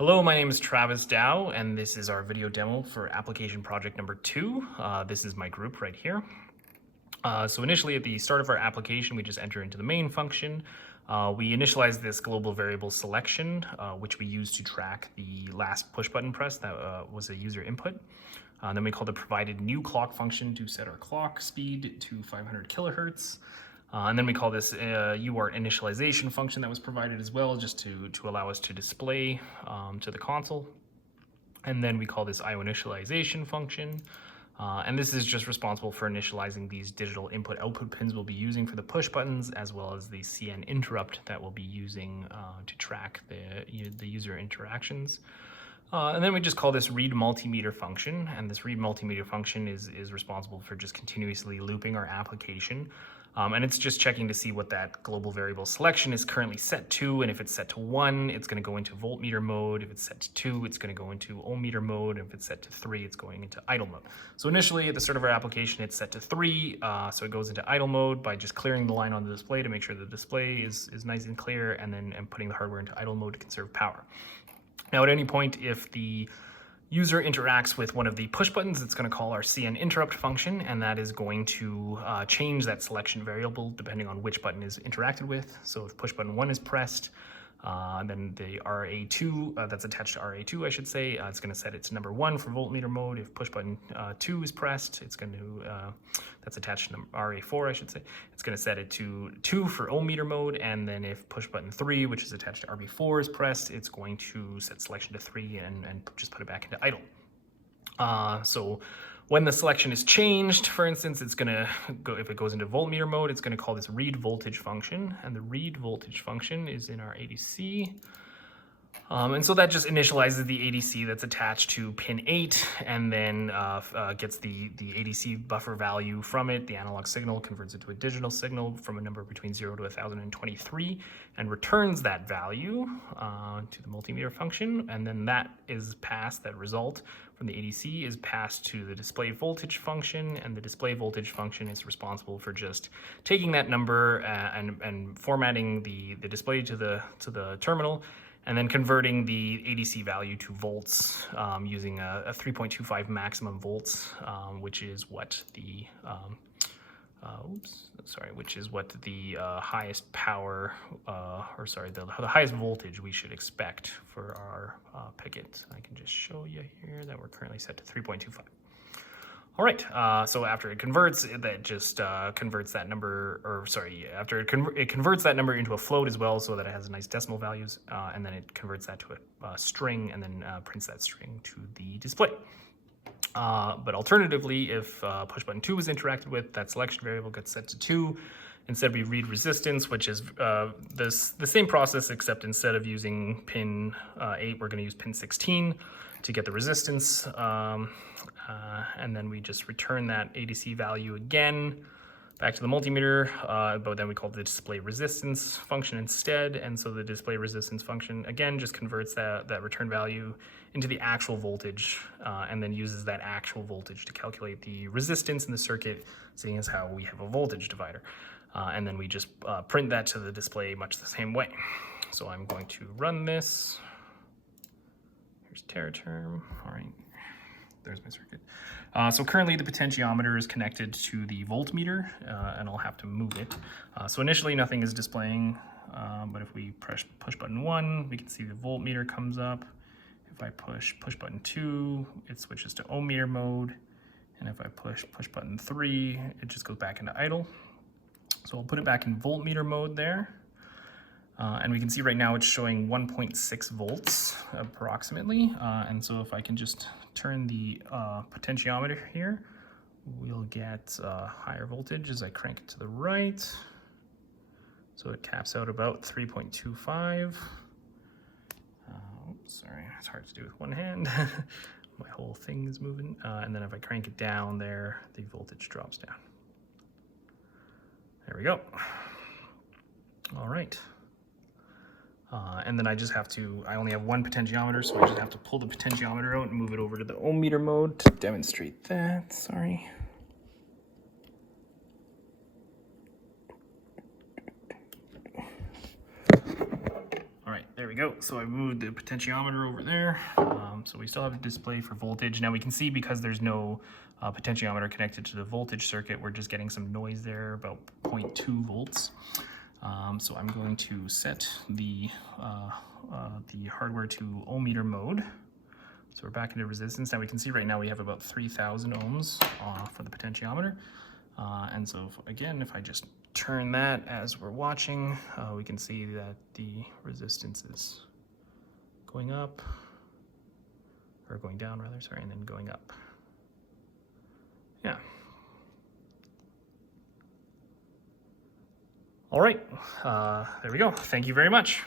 Hello, my name is Travis Dow, and this is our video demo for application project number 2. This is my group right here. So initially at the start of our application, we just enter into the main function. We initialize this global variable selection, which we use to track the last push button press that was a user input. Then we call the provided new clock function to set our clock speed to 500 kilohertz. And then we call this UART initialization function that was provided as well, just to allow us to display to the console. And then we call this IO initialization function. And this is just responsible for initializing these digital input-output pins we'll be using for the push buttons, as well as the CN interrupt that we'll be using to track the user interactions. And then we just call this read multimeter function, and this read multimeter function is responsible for just continuously looping our application. And it's just checking to see what that global variable selection is currently set to, and if it's set to 1, it's going to go into voltmeter mode. If it's set to 2, it's going to go into ohm meter mode. And if it's set to 3, it's going into idle mode. So initially at the start of our application, it's set to 3, so it goes into idle mode by just clearing the line on the display to make sure the display is nice and clear, and then putting the hardware into idle mode to conserve power. Now at any point, if the user interacts with one of the push buttons, it's going to call our CN interrupt function, and that is going to change that selection variable depending on which button is interacted with. So if push button 1 is pressed, then the RA2 that's attached to RA2, I should say, it's going to set it to number 1 for voltmeter mode. If push button 2 is pressed, it's going to that's attached to RA4, I should say, it's going to set it to 2 for ohm meter mode. And then if push button 3, which is attached to RB4, is pressed, it's going to set selection to 3 and just put it back into idle. So when the selection is changed, for instance, it's going to go, if it goes into voltmeter mode, it's going to call this read voltage function, and the read voltage function is in our ADC. And so that just initializes the ADC that's attached to pin 8, and then gets the ADC buffer value from it, the analog signal, converts it to a digital signal from a number between 0 to 1023, and returns that value to the multimeter function. And then that is passed, that result from the ADC is passed to the display voltage function, and the display voltage function is responsible for just taking that number and formatting the display to the terminal, and then converting the ADC value to volts using a 3.25 maximum volts, which is what the highest power, the highest voltage we should expect for our picket. I can just show you here that we're currently set to 3.25. All right, so after it converts, that just converts that number, after it converts that number into a float as well, so that it has nice decimal values, and then it converts that to a string, and then prints that string to the display. But alternatively, if push button 2 was interacted with, that selection variable gets set to 2. Instead, we read resistance, which is the same process, except instead of using pin 8, we're going to use pin 16 to get the resistance. And then we just return that ADC value again back to the multimeter, but then we call the display resistance function instead. And so the display resistance function, again, just converts that return value into the actual voltage, and then uses that actual voltage to calculate the resistance in the circuit, seeing as how we have a voltage divider. And then we just print that to the display much the same way. So I'm going to run this. Here's teraterm. All right. There's my circuit. So currently the potentiometer is connected to the voltmeter, and I'll have to move it. So initially nothing is displaying, but if we press push button 1, we can see the voltmeter comes up. If I push button 2, it switches to ohm meter mode. And if I push button 3, it just goes back into idle. So I'll put it back in voltmeter mode there. And we can see right now it's showing 1.6 volts approximately. And so if I can just turn the potentiometer here, we'll get higher voltage as I crank it to the right. So it caps out about 3.25. Oops, sorry, it's hard to do with one hand. My whole thing is moving. And then if I crank it down there, the voltage drops down. There we go. All right. And then I only have one potentiometer, so I just have to pull the potentiometer out and move it over to the ohm meter mode to demonstrate that. Sorry. All right, there we go. we go. So I moved the potentiometer over there. So we still have a display for voltage. Now we can see because there's no potentiometer connected to the voltage circuit, we're just getting some noise there, about 0.2 volts. So I'm going to set the hardware to ohm meter mode. So we're back into resistance. Now we can see right now we have about 3,000 ohms for the potentiometer. And so again, if I just turn that as we're watching, we can see that the resistance is going up, or going down rather, sorry, and then going up. Yeah. All right, there we go. Thank you very much.